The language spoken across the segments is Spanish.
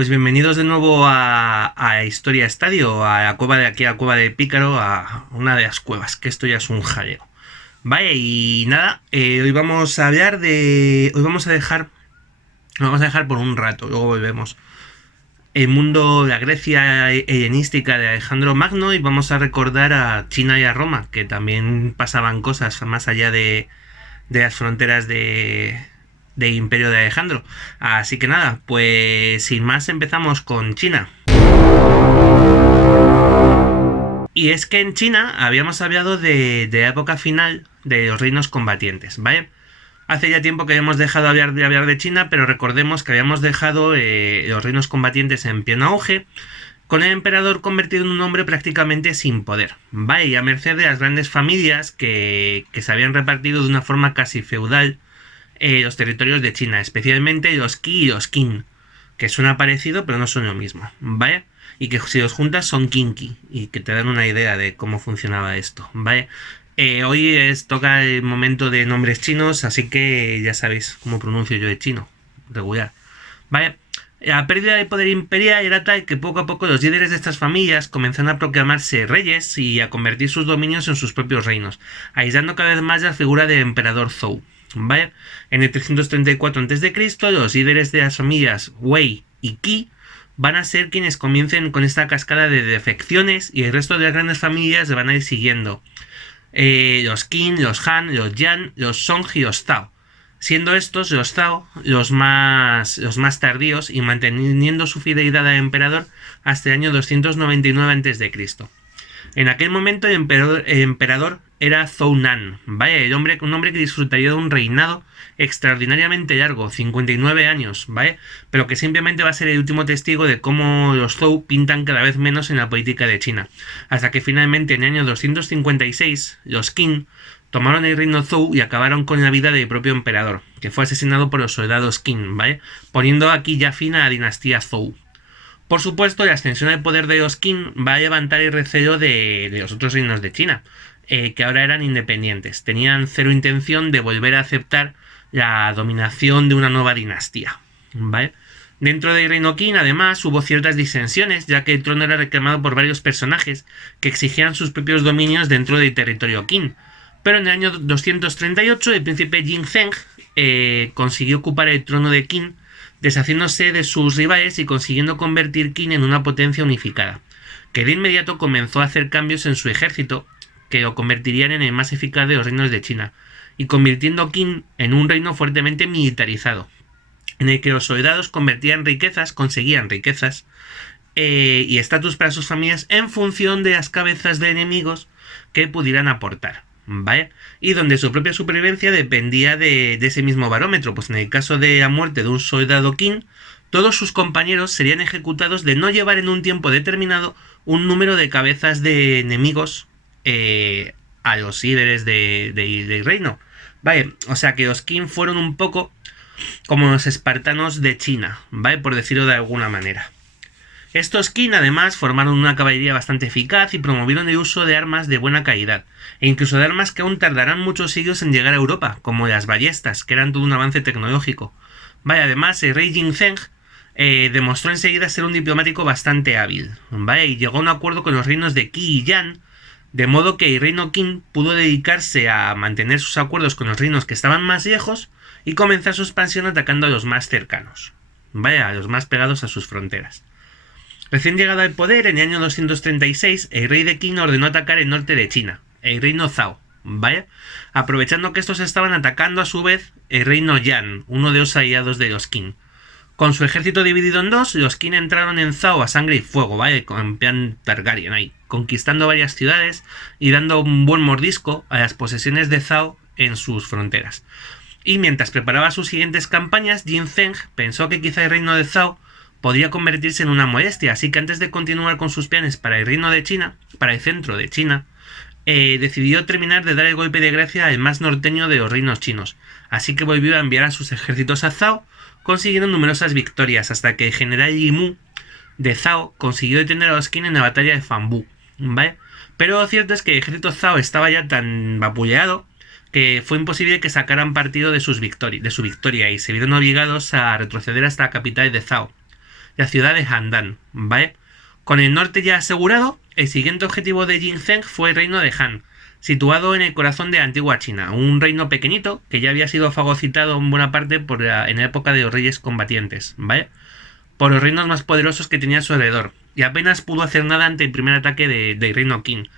Pues bienvenidos de nuevo a Historia Estadio, a la cueva de aquí, a la cueva de Pícaro, a una de las cuevas, que esto ya es un jaleo. Vale, y nada, hoy vamos a hablar de... Hoy vamos a dejar por un rato, luego volvemos. El mundo de la Grecia helenística de Alejandro Magno y vamos a recordar a China y a Roma, que también pasaban cosas más allá de las fronteras de Imperio de Alejandro. Así que nada, pues sin más empezamos con China. Y es que en China habíamos hablado de la época final de los reinos combatientes, ¿vale? Hace ya tiempo que habíamos dejado de hablar de China, pero recordemos que habíamos dejado los reinos combatientes en pleno auge, con el emperador convertido en un hombre prácticamente sin poder, ¿vale? Y a merced de las grandes familias que se habían repartido de una forma casi feudal los territorios de China, especialmente los Qi y los Qin, que suena parecido pero no son lo mismo, ¿vale? Y que si los juntas son Qinqi, y que te dan una idea de cómo funcionaba esto, ¿vale? Hoy toca el momento de nombres chinos, así que ya sabéis cómo pronuncio yo de chino, regular, ¿vale? La pérdida de poder imperial era tal que poco a poco los líderes de estas familias comenzaron a proclamarse reyes y a convertir sus dominios en sus propios reinos, aislando cada vez más la figura del emperador Zhou, ¿vale? En el 334 a.C., los líderes de las familias Wei y Qi van a ser quienes comiencen con esta cascada de defecciones y el resto de las grandes familias le van a ir siguiendo. Los Qin, los Han, los Yan, los Song y los Zhao, siendo estos, los Zhao, los más tardíos y manteniendo su fidelidad al emperador hasta el año 299 a.C. En aquel momento el emperador era Zhou Nan, ¿vale? Un hombre que disfrutaría de un reinado extraordinariamente largo, 59 años, ¿vale? Pero que simplemente va a ser el último testigo de cómo los Zhou pintan cada vez menos en la política de China, hasta que finalmente en el año 256 los Qin tomaron el reino Zhou y acabaron con la vida del propio emperador, que fue asesinado por los soldados Qin, ¿vale? Poniendo aquí ya fin a la dinastía Zhou. Por supuesto, la extensión del poder de los Qin va a levantar el recelo de los otros reinos de China, que ahora eran independientes. Tenían cero intención de volver a aceptar la dominación de una nueva dinastía, ¿vale? Dentro del reino Qin, además, hubo ciertas disensiones, ya que el trono era reclamado por varios personajes que exigían sus propios dominios dentro del territorio Qin. Pero en el año 238, el príncipe Jingzheng consiguió ocupar el trono de Qin, deshaciéndose de sus rivales y consiguiendo convertir Qin en una potencia unificada, que de inmediato comenzó a hacer cambios en su ejército que lo convertirían en el más eficaz de los reinos de China, y convirtiendo Qin en un reino fuertemente militarizado, en el que los soldados conseguían riquezas y estatus para sus familias en función de las cabezas de enemigos que pudieran aportar, ¿vale? Y donde su propia supervivencia dependía de ese mismo barómetro, pues en el caso de la muerte de un soldado Qin, todos sus compañeros serían ejecutados de no llevar en un tiempo determinado un número de cabezas de enemigos a los líderes del reino, ¿vale? O sea que los Qin fueron un poco como los espartanos de China, ¿vale? Por decirlo de alguna manera. Estos Qin además formaron una caballería bastante eficaz y promovieron el uso de armas de buena calidad, e incluso de armas que aún tardarán muchos siglos en llegar a Europa, como las ballestas, que eran todo un avance tecnológico. Vale, además el rey Jingzheng demostró enseguida ser un diplomático bastante hábil, ¿vale? Y llegó a un acuerdo con los reinos de Qi y Yan, de modo que el reino Qin pudo dedicarse a mantener sus acuerdos con los reinos que estaban más lejos y comenzar su expansión atacando a los más cercanos, ¿vale? A los más pegados a sus fronteras. Recién llegado al poder, en el año 236, el rey de Qin ordenó atacar el norte de China, el reino Zhao, ¿vale? Aprovechando que estos estaban atacando a su vez el reino Yan, uno de los aliados de los Qin. Con su ejército dividido en dos, los Qin entraron en Zhao a sangre y fuego, ¿vale? En plan Targaryen ahí, conquistando varias ciudades y dando un buen mordisco a las posesiones de Zhao en sus fronteras. Y mientras preparaba sus siguientes campañas, Jingzheng pensó que quizá el reino de Zhao podría convertirse en una molestia, así que antes de continuar con sus planes para el reino de China, para el centro de China, decidió terminar de dar el golpe de gracia al más norteño de los reinos chinos, así que volvió a enviar a sus ejércitos a Zhao, consiguiendo numerosas victorias, hasta que el general Yi Mu de Zhao consiguió detener a los Qin en la batalla de Fanbu, ¿vale? Pero lo cierto es que el ejército Zhao estaba ya tan vapuleado que fue imposible que sacaran partido de su victoria y se vieron obligados a retroceder hasta la capital de Zhao. la ciudad de Handan, ¿vale? Con el norte ya asegurado, el siguiente objetivo de Jin-Zheng fue el reino de Han, situado en el corazón de la antigua China, un reino pequeñito que ya había sido fagocitado en buena parte en la época de los reyes combatientes, ¿vale? Por los reinos más poderosos que tenía a su alrededor, y apenas pudo hacer nada ante el primer ataque del reino Qin,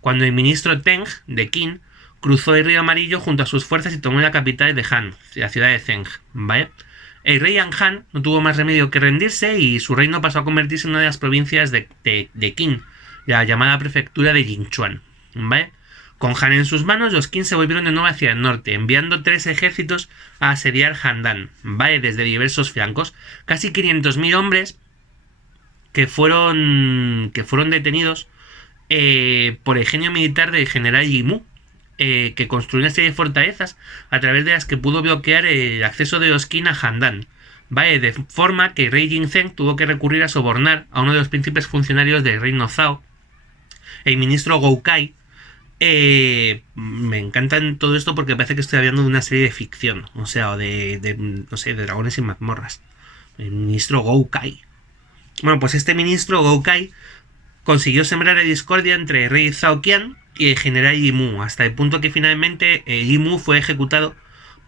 cuando el ministro Teng de Qin cruzó el río Amarillo junto a sus fuerzas y tomó la capital de Han, la ciudad de Zheng, ¿vale? El rey Han no tuvo más remedio que rendirse y su reino pasó a convertirse en una de las provincias de Qin, la llamada prefectura de Yinchuan, ¿vale? Con Han en sus manos, los Qin se volvieron de nuevo hacia el norte, enviando 3 ejércitos a asediar Handan, ¿vale? Desde diversos flancos. Casi 500.000 hombres que fueron detenidos por el genio militar del general Yi Mu, que construyó una serie de fortalezas a través de las que pudo bloquear el acceso de los Qin a Handan, ¿vale? De forma que el rey Jin-Zheng tuvo que recurrir a sobornar a uno de los príncipes funcionarios del reino Zhao, el ministro Gou Kai. Me encanta todo esto porque parece que estoy hablando de una serie de ficción, o sea, no sé, de dragones y mazmorras. El ministro Gou Kai. Bueno, pues este ministro Gou Kai consiguió sembrar la discordia entre el rey Zhao Qian y el general Yi Mu, hasta el punto que finalmente Yi Mu fue ejecutado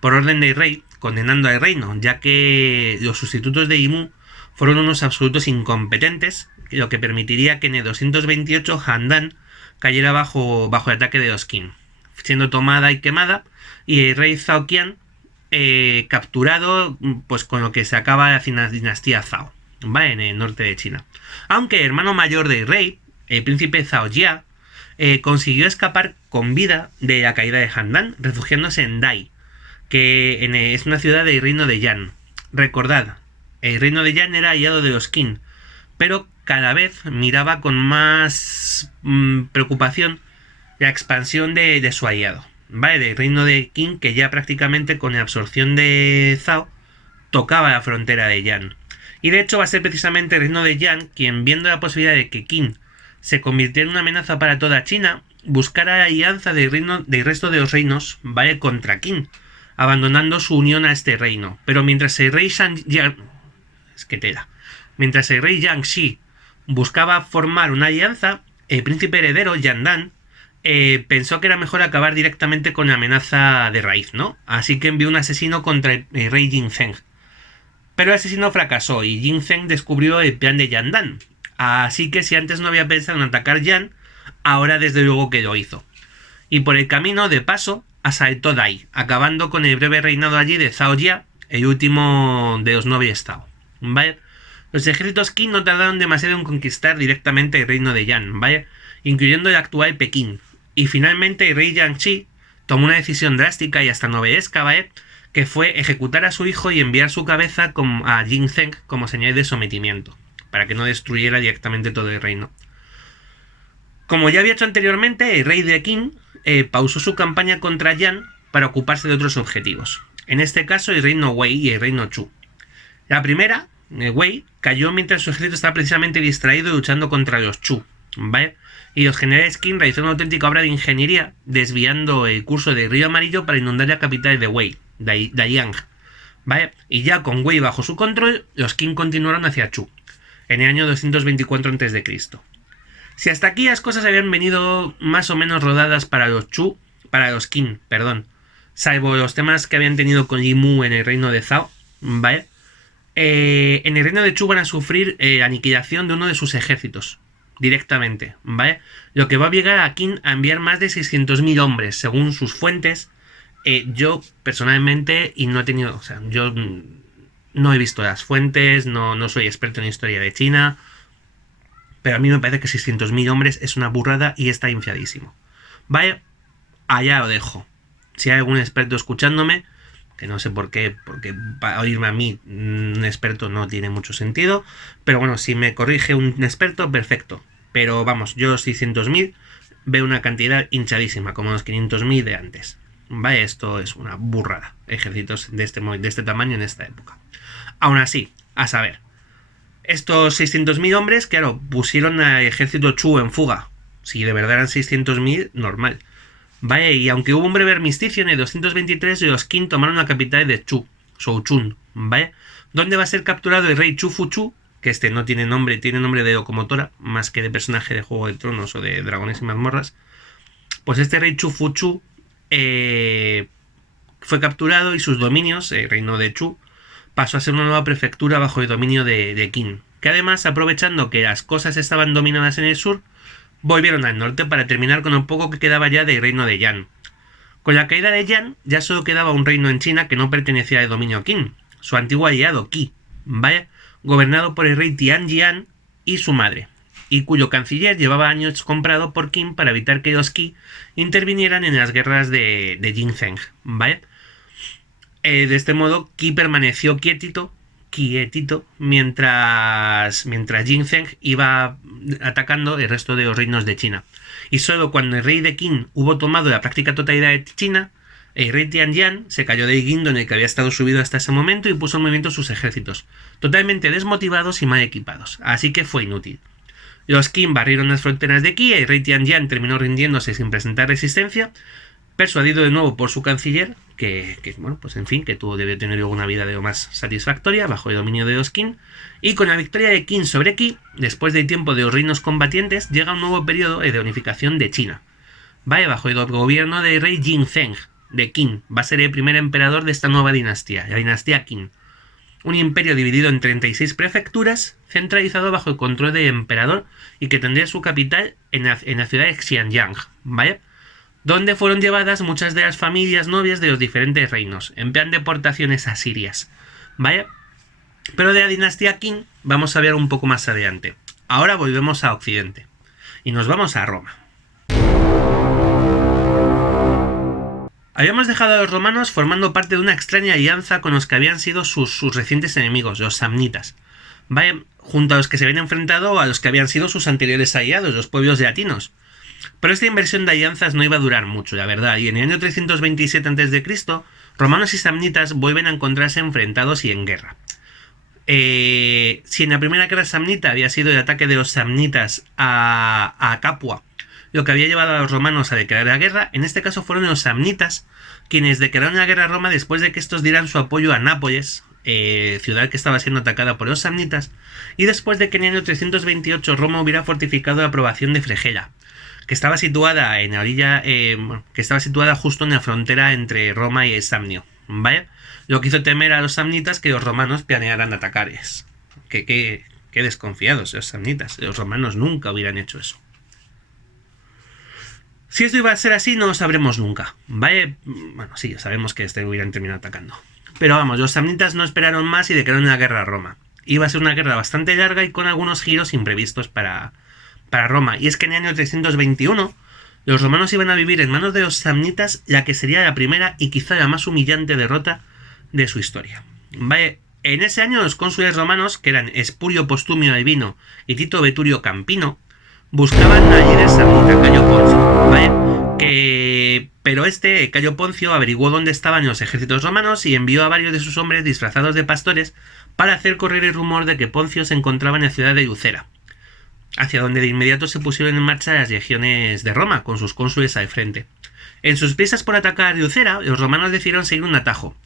por orden del rey, condenando al reino, ya que los sustitutos de Yi Mu fueron unos absolutos incompetentes, lo que permitiría que en el 228 Handan cayera bajo el ataque de los Qin, siendo tomada y quemada, y el rey Zhao Qian capturado, pues con lo que se acaba la dinastía Zhao, ¿vale? En el norte de China. Aunque el hermano mayor del rey, el príncipe Zhao Jia, consiguió escapar con vida de la caída de Handan, refugiándose en Dai, que es una ciudad del reino de Yan. Recordad, el reino de Yan era aliado de los Qin, pero cada vez miraba con más preocupación la expansión de su aliado, ¿vale? Del reino de Qin, que ya prácticamente con la absorción de Zhao tocaba la frontera de Yan. Y de hecho va a ser precisamente el reino de Yan quien, viendo la posibilidad de que Qin se convirtiera en una amenaza para toda China, buscara la alianza del resto de los reinos, ¿vale? Contra Qin, abandonando su unión a este reino. Pero mientras el rey Jiangxi buscaba formar una alianza, el príncipe heredero, Yandan, pensó que era mejor acabar directamente con la amenaza de raíz, ¿no? Así que envió un asesino contra el rey Jin-Zheng. Pero el asesino fracasó y Jin-Zheng descubrió el plan de Yandan. Así que si antes no había pensado en atacar Yan, ahora desde luego que lo hizo. Y por el camino, de paso, asaltó Dai, acabando con el breve reinado allí de Zhao Jia, el último de los nobles Zhao, ¿vale? Los ejércitos Qin no tardaron demasiado en conquistar directamente el reino de Yan, ¿vale? Incluyendo el actual Pekín. Y finalmente el rey Jiangxi tomó una decisión drástica y hasta novelesca, ¿vale? Que fue ejecutar a su hijo y enviar su cabeza a Jin-Zheng como señal de sometimiento, para que no destruyera directamente todo el reino. Como ya había hecho anteriormente, el rey de Qin pausó su campaña contra Yan para ocuparse de otros objetivos. En este caso, el reino Wei y el reino Chu. La primera, Wei, cayó mientras su ejército estaba precisamente distraído luchando contra los Chu, ¿vale? Y los generales Qin realizaron una auténtica obra de ingeniería, desviando el curso del río Amarillo para inundar la capital de Wei, Dayang, ¿vale? Y ya con Wei bajo su control, los Qin continuaron hacia Chu, en el año 224 a.C. Si hasta aquí las cosas habían venido más o menos rodadas para los Qin, salvo los temas que habían tenido con Yi Mu en el reino de Zhao, ¿vale? En el reino de Chu van a sufrir la aniquilación de uno de sus ejércitos, directamente, ¿vale? Lo que va a obligar a Qin a enviar más de 600.000 hombres, según sus fuentes. Yo, personalmente, y no he tenido, o sea, yo no he visto las fuentes, no soy experto en historia de China, pero a mí me parece que 600.000 hombres es una burrada y está infladísimo. ¿Vale? Allá lo dejo. Si hay algún experto escuchándome, que no sé por qué, porque para oírme a mí un experto no tiene mucho sentido, pero bueno, si me corrige un experto, perfecto. Pero vamos, yo 600.000 veo una cantidad hinchadísima, como los 500.000 de antes. ¿Vale? Esto es una burrada. Ejércitos de este tamaño en esta época. Aún así, a saber, estos 600.000 hombres, claro, pusieron al ejército Chu en fuga. Si de verdad eran 600.000, normal. Vale, y aunque hubo un breve armisticio en el 223, los Qin tomaron la capital de Chu, Souchun, ¿vale? Donde va a ser capturado el rey Chu Fuchu, que este no tiene nombre, tiene nombre de locomotora, más que de personaje de Juego de Tronos o de Dragones y Mazmorras, pues este rey Chu Fu Chu fue capturado y sus dominios, el reino de Chu, pasó a ser una nueva prefectura bajo el dominio de Qin, que además, aprovechando que las cosas estaban dominadas en el sur, volvieron al norte para terminar con lo poco que quedaba ya del reino de Yan. Con la caída de Yan, ya solo quedaba un reino en China que no pertenecía al dominio Qin, su antiguo aliado Qi, vaya, gobernado por el rey Tianjian y su madre, y cuyo canciller llevaba años comprado por Qin para evitar que los Qi intervinieran en las guerras de Jingzheng, ¿vale? De este modo, Qi permaneció quietito mientras Jingzheng iba atacando el resto de los reinos de China. Y solo cuando el rey de Qin hubo tomado la práctica totalidad de China, el rey Tianjian se cayó del guindo en el que había estado subido hasta ese momento y puso en movimiento sus ejércitos, totalmente desmotivados y mal equipados, así que fue inútil. Los Qin barrieron las fronteras de Qi, el rey Tianjian terminó rindiéndose sin presentar resistencia, persuadido de nuevo por su canciller, que bueno, pues en fin, que debió tener alguna vida de lo más satisfactoria bajo el dominio de los Qin, y con la victoria de Qin sobre Qi, después del tiempo de los reinos combatientes, llega un nuevo periodo de unificación de China. Vaya, bajo el gobierno del rey Jingzheng de Qin, va a ser el primer emperador de esta nueva dinastía, la dinastía Qin. Un imperio dividido en 36 prefecturas, centralizado bajo el control del emperador y que tendría su capital en la ciudad de Xianyang, ¿vale? Donde fueron llevadas muchas de las familias nobles de los diferentes reinos, en plan de deportaciones asirias, ¿vale? Pero de la dinastía Qin vamos a ver un poco más adelante. Ahora volvemos a Occidente y nos vamos a Roma. Habíamos dejado a los romanos formando parte de una extraña alianza con los que habían sido sus recientes enemigos, los samnitas, ¿vale? Junto a los que se habían enfrentado a los que habían sido sus anteriores aliados, los pueblos latinos. Pero esta inversión de alianzas no iba a durar mucho, la verdad, y en el año 327 a.C., romanos y samnitas vuelven a encontrarse enfrentados y en guerra. Si en la primera guerra samnita había sido el ataque de los samnitas a Capua, lo que había llevado a los romanos a declarar la guerra, en este caso fueron los samnitas quienes declararon la guerra a Roma después de que estos dieran su apoyo a Nápoles, ciudad que estaba siendo atacada por los samnitas, y después de que en el año 328 Roma hubiera fortificado la aprobación de Fregela, que estaba situada en la orilla, que estaba situada justo en la frontera entre Roma y el Samnio, ¿vale? Lo que hizo temer a los samnitas que los romanos planearan atacarles. Qué desconfiados los samnitas, los romanos nunca hubieran hecho eso. Si esto iba a ser así, no lo sabremos nunca, ¿vale? Bueno, sí, sabemos que hubieran terminado atacando. Pero vamos, los samnitas no esperaron más y declararon la guerra a Roma. Iba a ser una guerra bastante larga y con algunos giros imprevistos para Roma. Y es que en el año 321 los romanos iban a vivir en manos de los samnitas la que sería la primera y quizá la más humillante derrota de su historia, ¿vale? En ese año los cónsules romanos, que eran Espurio Postumio Albino y Tito Veturio Campino, buscaban al líder samnita Cayo Poncio, ¿vale? Pero Cayo Poncio, averiguó dónde estaban los ejércitos romanos y envió a varios de sus hombres disfrazados de pastores para hacer correr el rumor de que Poncio se encontraba en la ciudad de Lucera, hacia donde de inmediato se pusieron en marcha las legiones de Roma, con sus cónsules al frente. En sus prisas por atacar Lucera, los romanos decidieron seguir un atajo,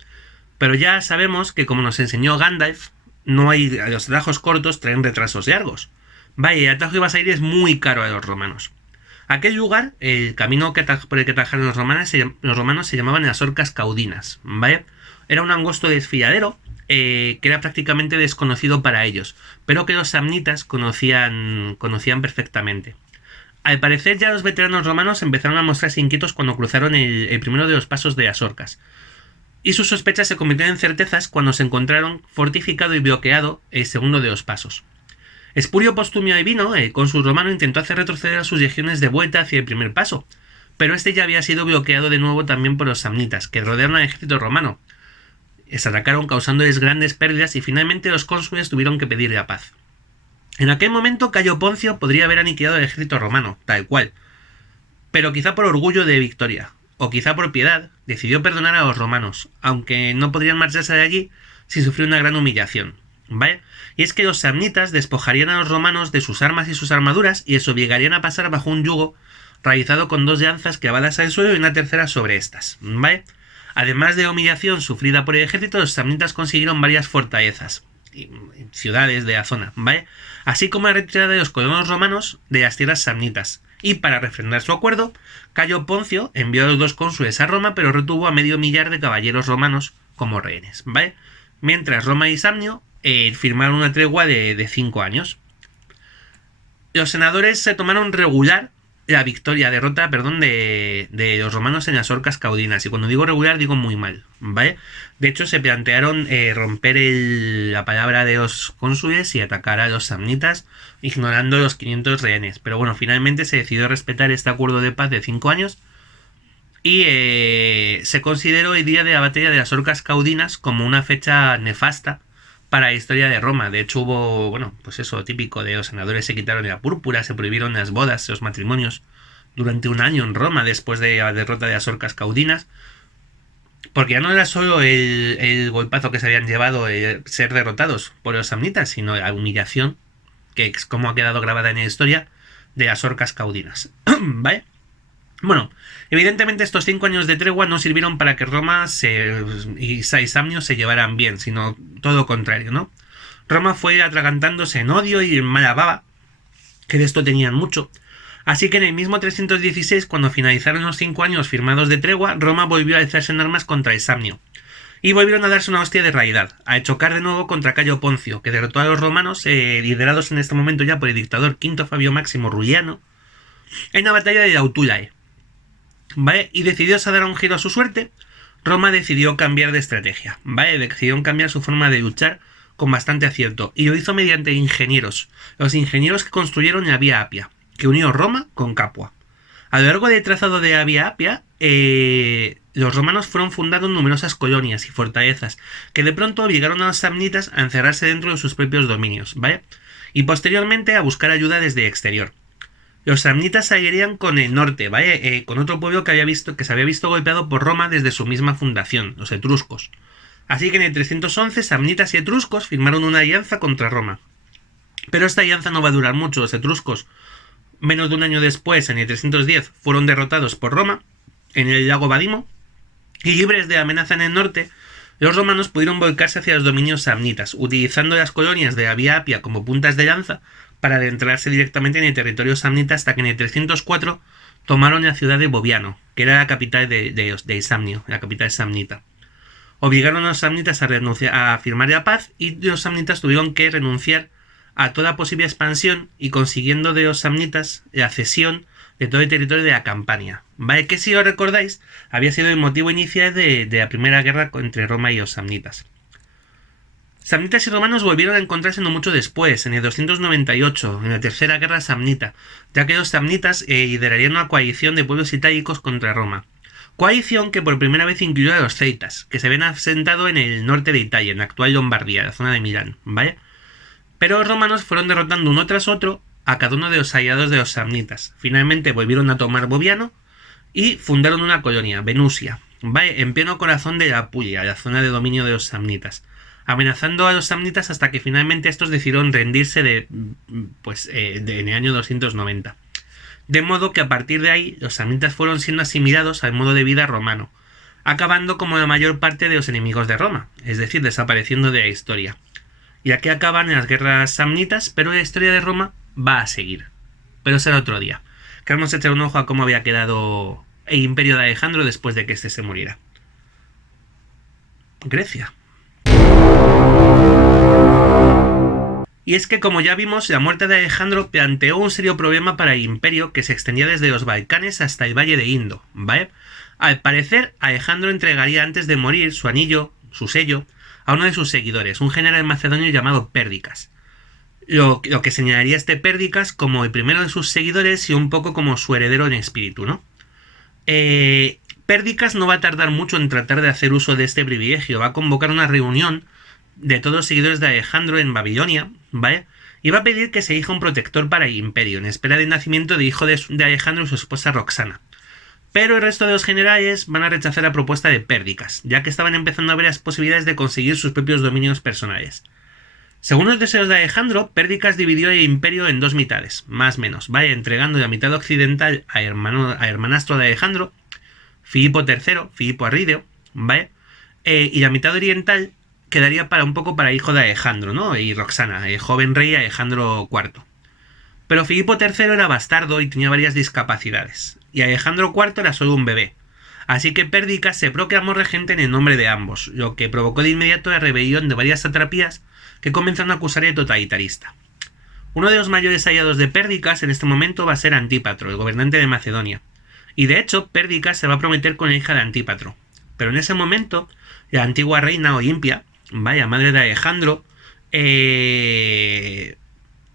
pero ya sabemos que, como nos enseñó Gandalf, los atajos cortos traen retrasos largos. Vaya, el atajo iba a salir es muy caro a los romanos. Aquel lugar, el camino por el que atajaron los romanos se llamaban las Orcas Caudinas, ¿vale? Era un angosto desfiladero que era prácticamente desconocido para ellos, pero que los samnitas conocían perfectamente. Al parecer ya los veteranos romanos empezaron a mostrarse inquietos cuando cruzaron el primero de los pasos de las Orcas, y sus sospechas se convirtieron en certezas cuando se encontraron fortificado y bloqueado el segundo de los pasos. Espurio Postumio Albino, el cónsul romano, intentó hacer retroceder a sus legiones de vuelta hacia el primer paso, pero este ya había sido bloqueado de nuevo también por los samnitas, que rodearon al ejército romano. Les atacaron causándoles grandes pérdidas y finalmente los cónsules tuvieron que pedir la paz. En aquel momento Cayo Poncio podría haber aniquilado el ejército romano, tal cual, pero quizá por orgullo de victoria, o quizá por piedad, decidió perdonar a los romanos, aunque no podrían marcharse de allí sin sufrir una gran humillación, ¿vale? Y es que los samnitas despojarían a los romanos de sus armas y sus armaduras y les obligarían a pasar bajo un yugo realizado con 2 lanzas clavadas al suelo y una tercera sobre estas, ¿vale? Además de la humillación sufrida por el ejército, los samnitas consiguieron varias fortalezas ciudades de la zona, ¿vale? Así como la retirada de los colonos romanos de las tierras samnitas. Y para refrendar su acuerdo, Cayo Poncio envió a los dos cónsules a Roma, pero retuvo a medio millar de caballeros romanos como rehenes, ¿vale? Mientras Roma y Samnio firmaron una tregua de 5 años. Los senadores se tomaron regular la derrota de los romanos en las Orcas Caudinas. Y cuando digo regular, digo muy mal, ¿vale? De hecho, se plantearon romper la palabra de los cónsules y atacar a los samnitas, ignorando los 500 rehenes. Pero bueno, finalmente se decidió respetar este acuerdo de paz de 5 años y se consideró el día de la batalla de las Orcas Caudinas como una fecha nefasta para la historia de Roma. De hecho hubo, bueno, pues eso típico de los senadores se quitaron la púrpura, se prohibieron las bodas, los matrimonios durante un año en Roma después de la derrota de las Orcas Caudinas, porque ya no era solo el golpazo que se habían llevado ser derrotados por los samnitas, sino la humillación, que es como ha quedado grabada en la historia, de las Orcas Caudinas. ¿Vale? Bueno, evidentemente estos 5 años de tregua no sirvieron para que Roma y Samnio se llevaran bien, sino todo lo contrario, ¿no? Roma fue atragantándose en odio y en mala baba, que de esto tenían mucho. Así que en el mismo 316, cuando finalizaron los 5 años firmados de tregua, Roma volvió a alzarse en armas contra el Samnio. Y volvieron a darse una hostia de realidad, a chocar de nuevo contra Cayo Poncio, que derrotó a los romanos, liderados en este momento ya por el dictador Quinto Fabio Máximo Rulliano, en la batalla de Autulae. ¿Vale? Y decidió dar un giro a su suerte. Roma decidió cambiar de estrategia, ¿vale? Decidió cambiar su forma de luchar con bastante acierto, y lo hizo mediante ingenieros, los ingenieros que construyeron la Vía Apia, que unió Roma con Capua. A lo largo del trazado de la Vía Apia, los romanos fueron fundando numerosas colonias y fortalezas, que de pronto obligaron a los samnitas a encerrarse dentro de sus propios dominios, ¿vale? Y posteriormente a buscar ayuda desde el exterior. Los samnitas se aliarían con el norte, ¿vale? Con otro pueblo que se había visto golpeado por Roma desde su misma fundación, los etruscos. Así que en el 311, samnitas y etruscos firmaron una alianza contra Roma. Pero esta alianza no va a durar mucho. Los etruscos, menos de un año después, en el 310, fueron derrotados por Roma en el lago Vadimo, y libres de amenaza en el norte, los romanos pudieron volcarse hacia los dominios samnitas, utilizando las colonias de la Vía Apia como puntas de lanza para adentrarse directamente en el territorio samnita, hasta que en el 304 tomaron la ciudad de Boviano, que era la capital de Samnio, la capital samnita. Obligaron a los samnitas a firmar la paz, y los samnitas tuvieron que renunciar a toda posible expansión, y consiguiendo de los samnitas la cesión de todo el territorio de la Campania, ¿vale? Que, si os recordáis, había sido el motivo inicial de la primera guerra entre Roma y los samnitas. Samnitas y romanos volvieron a encontrarse no mucho después, en el 298, en la tercera guerra samnita, ya que los samnitas liderarían una coalición de pueblos itálicos contra Roma. Coalición que por primera vez incluyó a los ceitas, que se habían asentado en el norte de Italia, en la actual Lombardía, la zona de Milán, ¿vale? Pero los romanos fueron derrotando uno tras otro a cada uno de los aliados de los samnitas. Finalmente volvieron a tomar Boviano y fundaron una colonia, Venusia, ¿vale? En pleno corazón de la Apulia, la zona de dominio de los samnitas, amenazando a los samnitas hasta que finalmente estos decidieron rendirse en el año 290. De modo que a partir de ahí los samnitas fueron siendo asimilados al modo de vida romano, acabando como la mayor parte de los enemigos de Roma, es decir, desapareciendo de la historia. Y aquí acaban las guerras samnitas, pero la historia de Roma va a seguir. Pero será otro día. Queremos echar un ojo a cómo había quedado el imperio de Alejandro después de que éste se muriera. Grecia. Y es que, como ya vimos, la muerte de Alejandro planteó un serio problema para el imperio, que se extendía desde los Balcanes hasta el Valle de Indo, ¿vale? Al parecer, Alejandro entregaría antes de morir su anillo, su sello, a uno de sus seguidores, un general macedonio llamado Pérdicas. Lo que señalaría a este Pérdicas como el primero de sus seguidores y un poco como su heredero en espíritu, ¿no? Pérdicas no va a tardar mucho en tratar de hacer uso de este privilegio. Va a convocar una reunión de todos los seguidores de Alejandro en Babilonia, ¿vale? Y va a pedir que se elija un protector para el imperio, en espera del nacimiento de hijo de Alejandro y su esposa Roxana. Pero el resto de los generales van a rechazar la propuesta de Pérdicas, ya que estaban empezando a ver las posibilidades de conseguir sus propios dominios personales. Según los deseos de Alejandro, Pérdicas dividió el imperio en dos mitades, más o menos, ¿vale? Entregando la mitad occidental a hermanastro de Alejandro, Filipo III, Filipo Arrideo, ¿vale? Y la mitad oriental quedaría para un poco para hijo de Alejandro, ¿no? Y Roxana, el joven rey Alejandro IV. Pero Filipo III era bastardo y tenía varias discapacidades, y Alejandro IV era solo un bebé. Así que Pérdicas se proclamó regente en el nombre de ambos, lo que provocó de inmediato la rebelión de varias satrapías que comenzaron a acusarle de totalitarista. Uno de los mayores aliados de Pérdicas en este momento va a ser Antípatro, el gobernante de Macedonia. Y de hecho, Pérdicas se va a prometer con la hija de Antípatro. Pero en ese momento, la antigua reina Olimpia, vaya madre de Alejandro,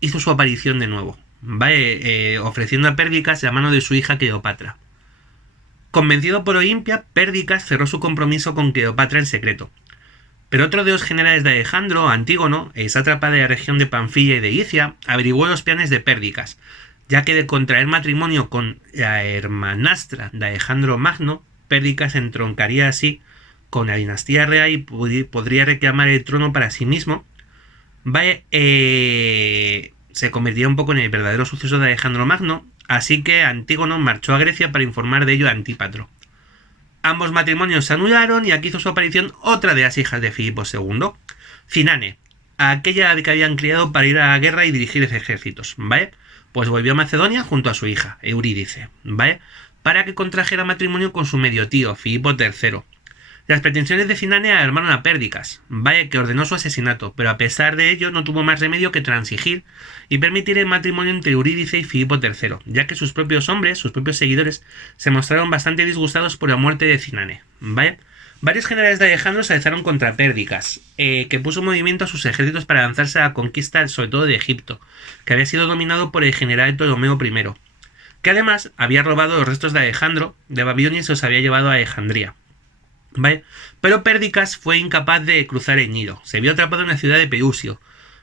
hizo su aparición de nuevo, ofreciendo a Pérdicas la mano de su hija Cleopatra. Convencido por Olimpia, Pérdicas cerró su compromiso con Cleopatra en secreto. Pero otro de los generales de Alejandro, Antígono, el sátrapa de la región de Panfilia y de Licia, averiguó los planes de Pérdicas, ya que de contraer matrimonio con la hermanastra de Alejandro Magno, Pérdicas entroncaría así con la dinastía real y podría reclamar el trono para sí mismo. Se convertiría un poco en el verdadero sucesor de Alejandro Magno, así que Antígono marchó a Grecia para informar de ello a Antípatro. Ambos matrimonios se anularon y aquí hizo su aparición otra de las hijas de Filipo II, Cinane, aquella que habían criado para ir a la guerra y dirigir ejércitos, ¿vale? Pues volvió a Macedonia junto a su hija, Eurídice, ¿vale? Para que contrajera matrimonio con su medio tío, Filipo III. Las pretensiones de Cinane alarmaron a Pérdicas, ¿vale? Que ordenó su asesinato, pero a pesar de ello no tuvo más remedio que transigir y permitir el matrimonio entre Eurídice y Filipo III, ya que sus propios hombres, sus propios seguidores, se mostraron bastante disgustados por la muerte de Cinane, ¿vale? Varios generales de Alejandro se alzaron contra Pérdicas, que puso en movimiento a sus ejércitos para lanzarse a la conquista, sobre todo de Egipto, que había sido dominado por el general Ptolomeo I, que además había robado los restos de Alejandro de Babilonia y se los había llevado a Alejandría. ¿Vale? Pero Pérdicas fue incapaz de cruzar el Nilo. Se vio atrapado en la ciudad de Peusio.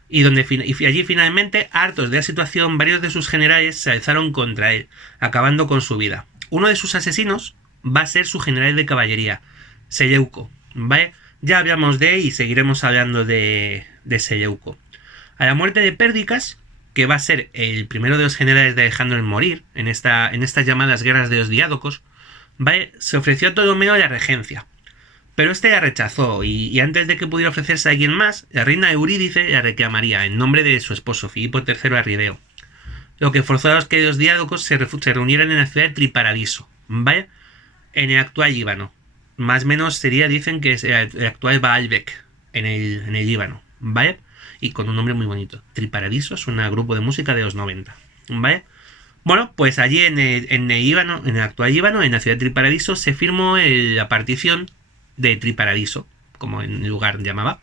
Y allí finalmente, hartos de la situación, varios de sus generales se alzaron contra él, acabando con su vida. Uno de sus asesinos va a ser su general de caballería, Seleuco. ¿Vale? Ya hablamos de él y seguiremos hablando de Seleuco. A la muerte de Pérdicas, que va a ser el primero de los generales de Alejandro en morir en estas llamadas guerras de los diádocos, ¿vale? Se ofreció a Ptolomeo la regencia. Pero este la rechazó y antes de que pudiera ofrecerse a alguien más, la reina Eurídice la reclamaría en nombre de su esposo, Filipo III Arrideo. Lo que forzó a los que los diádocos se reunieran en la ciudad de Triparadiso, ¿vale? En el actual Líbano. Más o menos sería, dicen que es el actual Baalbek, en el Líbano, ¿vale? Y con un nombre muy bonito. Triparadiso es un grupo de música de los 90, ¿vale? Bueno, pues allí en el Líbano, en el actual Líbano, en la ciudad de Triparadiso, se firmó la partición de Triparadiso, como en el lugar llamaba,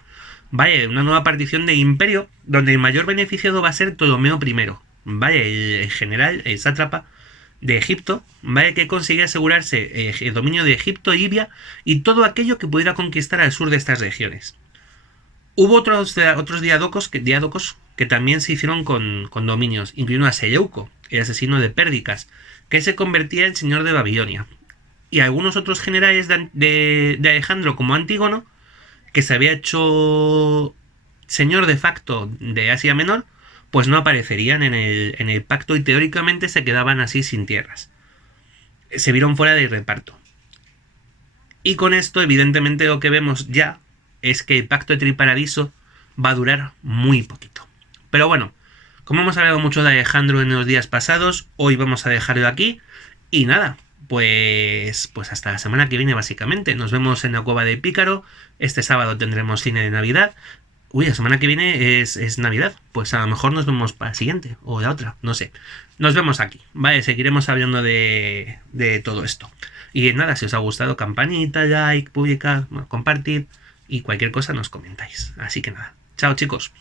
¿vale? Una nueva partición de imperio donde el mayor beneficiado va a ser Ptolomeo I, ¿vale? El general, el sátrapa de Egipto, ¿vale? Que conseguía asegurarse el dominio de Egipto, Libia y todo aquello que pudiera conquistar al sur de estas regiones. Hubo otros diádocos que también se hicieron con dominios, incluyendo a Seleuco, el asesino de Pérdicas, que se convertía en señor de Babilonia. Y algunos otros generales de Alejandro, como Antígono, que se había hecho señor de facto de Asia Menor, pues no aparecerían en el pacto y teóricamente se quedaban así sin tierras. Se vieron fuera del reparto. Y con esto, evidentemente, lo que vemos ya es que el pacto de Triparadiso va a durar muy poquito. Pero bueno, como hemos hablado mucho de Alejandro en los días pasados, hoy vamos a dejarlo aquí. Y nada, pues hasta la semana que viene básicamente. Nos vemos en la Cueva de Pícaro. Este sábado tendremos cine de Navidad. Uy, la semana que viene es Navidad. Pues a lo mejor nos vemos para la siguiente o la otra, no sé. Nos vemos aquí, ¿vale? Seguiremos hablando de todo esto. Y nada, si os ha gustado, campanita, like, publicar, bueno, compartid y cualquier cosa nos comentáis. Así que nada, chao chicos.